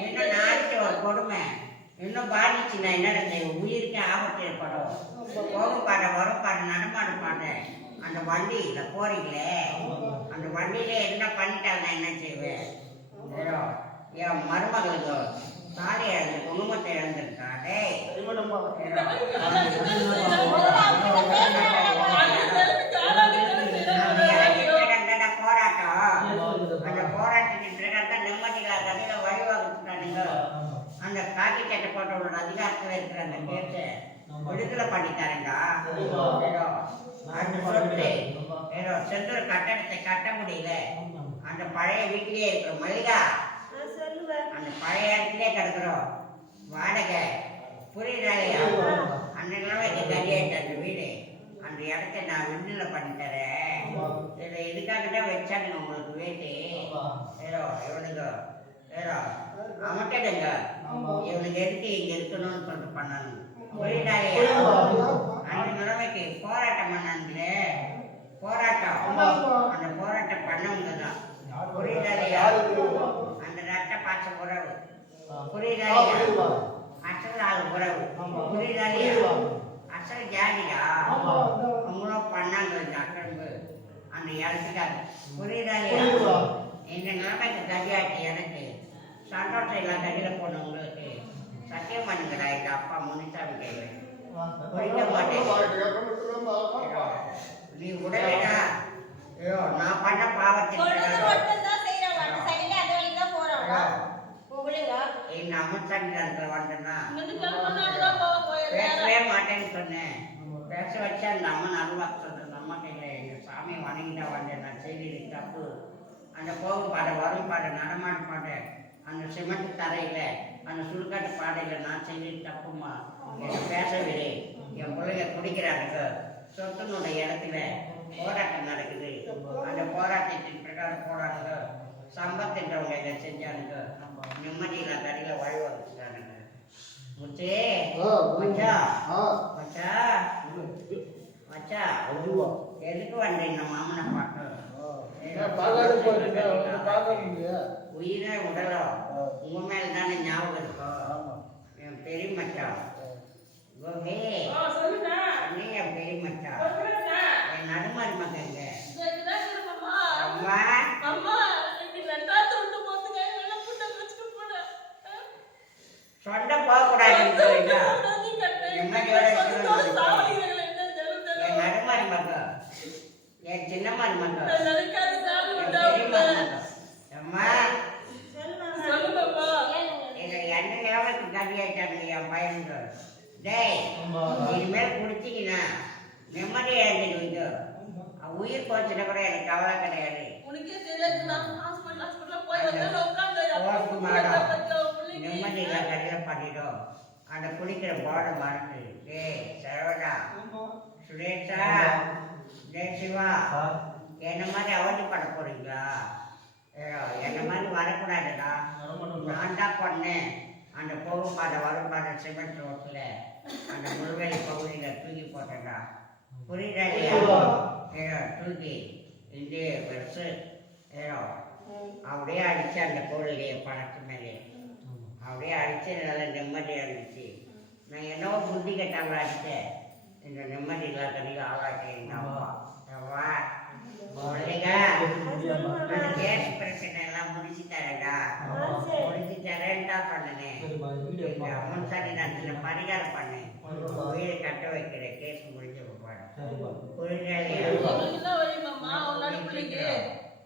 என்ன நாளைக்கு ஒரு கொடுமை இன்னும் பாதிச்சுன்னா என்ன செய்யும் உயிருக்கு ஆபத்து ஏற்படும் போக பாட வரும் பாட நடமாட பாட அந்த வண்டியில போறீங்களே அந்த வண்டியில என்ன பண்ணிட்டாங்க என்ன செய்வேன் என் மருமகளுக்கு தாலி இழந்து குடும்பத்தை இழந்திருக்கா போராட்டத்தின் தான் நிம்மதியில கதையில வழிவகுத்துட்டானுங்க அந்த காக்கி சட்டை போட்டவங்களோட அதிகாரத்தில் இருக்கிற அந்த கேட்டு விடுதலை பண்ணிட்டாருங்க அந்த சொத்து ஏதோ செந்தூர் கட்டடத்தை கட்ட முடியல. அந்த பழைய வீட்டிலேயே இருக்கிற மல்லிகா அந்த பழைய இடத்துலயே கிடக்குறோம் வாடகை புரியுதாலையா அந்த நிலைமைக்கு கரியாயிட்டு அந்த வீடு அந்த இடத்த நான் விடுதலை பண்ணி தரேன் இதை இதுக்காக தான் வச்சாங்க உங்களுக்கு வீட்டு ஏதோ இவனுங்க ஏதோ அமட்டடுங்க இவனுக்கு எதுக்கு இங்க இருக்கணும்னு சொல்லிட்டு பண்ணாங்க புரியுதாலையா அந்த நிலைமைக்கு போராட்டம் பண்ணாங்களே போராட்டம் அந்த போராட்டம் பண்ணவங்க தான் அந்த ரத்த பாச உறவு புரியுதாலையா அசல் ஆள் உறவு புரியுதாலையா அசல் ஜாதியா அவங்களும் பண்ணாங்க அந்த இடத்துக்காக புரியுதாலையா இந்த நிலைமைக்கு கதியாட்டி எனக்கு. சந்தோஷம் இல்லாத கடியில் போன உங்களுக்கு. சத்தியம் பண்ணுங்கடா எங்க அப்பா முனிசாமி கையில் மாட்டேன். நீ உடனேடா ஐயோ நான் பண்ண பாவத்திற்கு இந்த அம்மசாமி வந்தேன்னா. பேசவே மாட்டேன்னு சொன்னேன். பேச வச்சா அந்த அம்மன் அருள்வாக்கு சொல்ற அந்த அம்மா கையில சாமியை வணங்கிட்டா வந்தேன் நான் செய்தி தப்பு. அந்த போகும் பாட வரும் பாட நடமாட பாட அந்த சிமெண்ட் தரையில அந்த சுடுகாட்டு பாடையில நான் செய்தி தப்புமா? என்னை பேச விடு என் பிள்ளைங்க குடிக்கிறானுங்க சொத்துனுடைய இடத்துல போராட்டம் நடக்குது. அந்த போராட்டத்தின் பிரகாரம் போராடுங்க சம்பத்துன்றவங்க இதை செஞ்சானுங்க? நிம்மதியில தடியில வழிவகுச்சுட்டானுங்க முச்சே மச்சா மச்சா மச்சா. எதுக்கு வந்தேன்? இந்த மாமனை பார்க்க உயிரே உடலும் உங்க மேல தானே ஞாபகம் இருக்கும் என் பெரிய மச்சான். கோபி நீ என் பெரிய மச்சான். என் நடுமாறி மகங்க அம்மா. சொந்த போகக்கூடாதுன்னு சொல்லிட்டா என் நடுமாறி மகன் என் சின்னமாரி மகன் என் பெரிய மகன் அம்மா எங்க என்ன நிலவுக்கு கதியாயிட்டாங்க என் பையனுக்கு டேய் இனிமேல் குடிச்சிங்கன்னா நிம்மதி இழந்துடுவீங்க உயிர் போச்சுன்னா கூட எனக்கு கவலை கிடையாது. நிம்மதியில கடையில் பண்ணிடும் அந்த குடிக்கிற போட மறந்து. டேய் சரவணா. சுரேஷா. டேய் சிவா. என்ன மாதிரி அவதிப்பட போறீங்களா? ஏடா, என்ன மாதிரி வரக்கூடாதுடா. நான் தான் பண்ணேன். அந்த போகும் பாதை வரும் பாதை சிமெண்ட் ரோட்டில் அந்த முழுவேலி பகுதியில் தூக்கி போட்டேன்டா. புரியுதா ஏடா தூக்கி. இந்த பெருசு. ஏடோ அப்படியே அடிச்சு அந்த கோழிலேயே பணத்து மேலே. அப்படியே அடிச்சு நல்லா நிம்மதியாக இருந்துச்சு நான் என்னவோ புத்தி கட்டாமல் அடித்தேன் இந்த நிம்மதி இல்லாதடிக்கு ஆளாக்கி எங்கள் கேஸ் பிரச்சனை எல்லாம் முடிச்சு தரேன்டா. முடிச்சு தரேன்டா நான் சில பரிகாரம் பண்ணேன். வீடு கட்ட வைக்கிறேன் கேஸ் முடிஞ்ச புரியுதா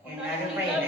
என் நடுப்பையில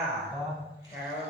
ครัครับ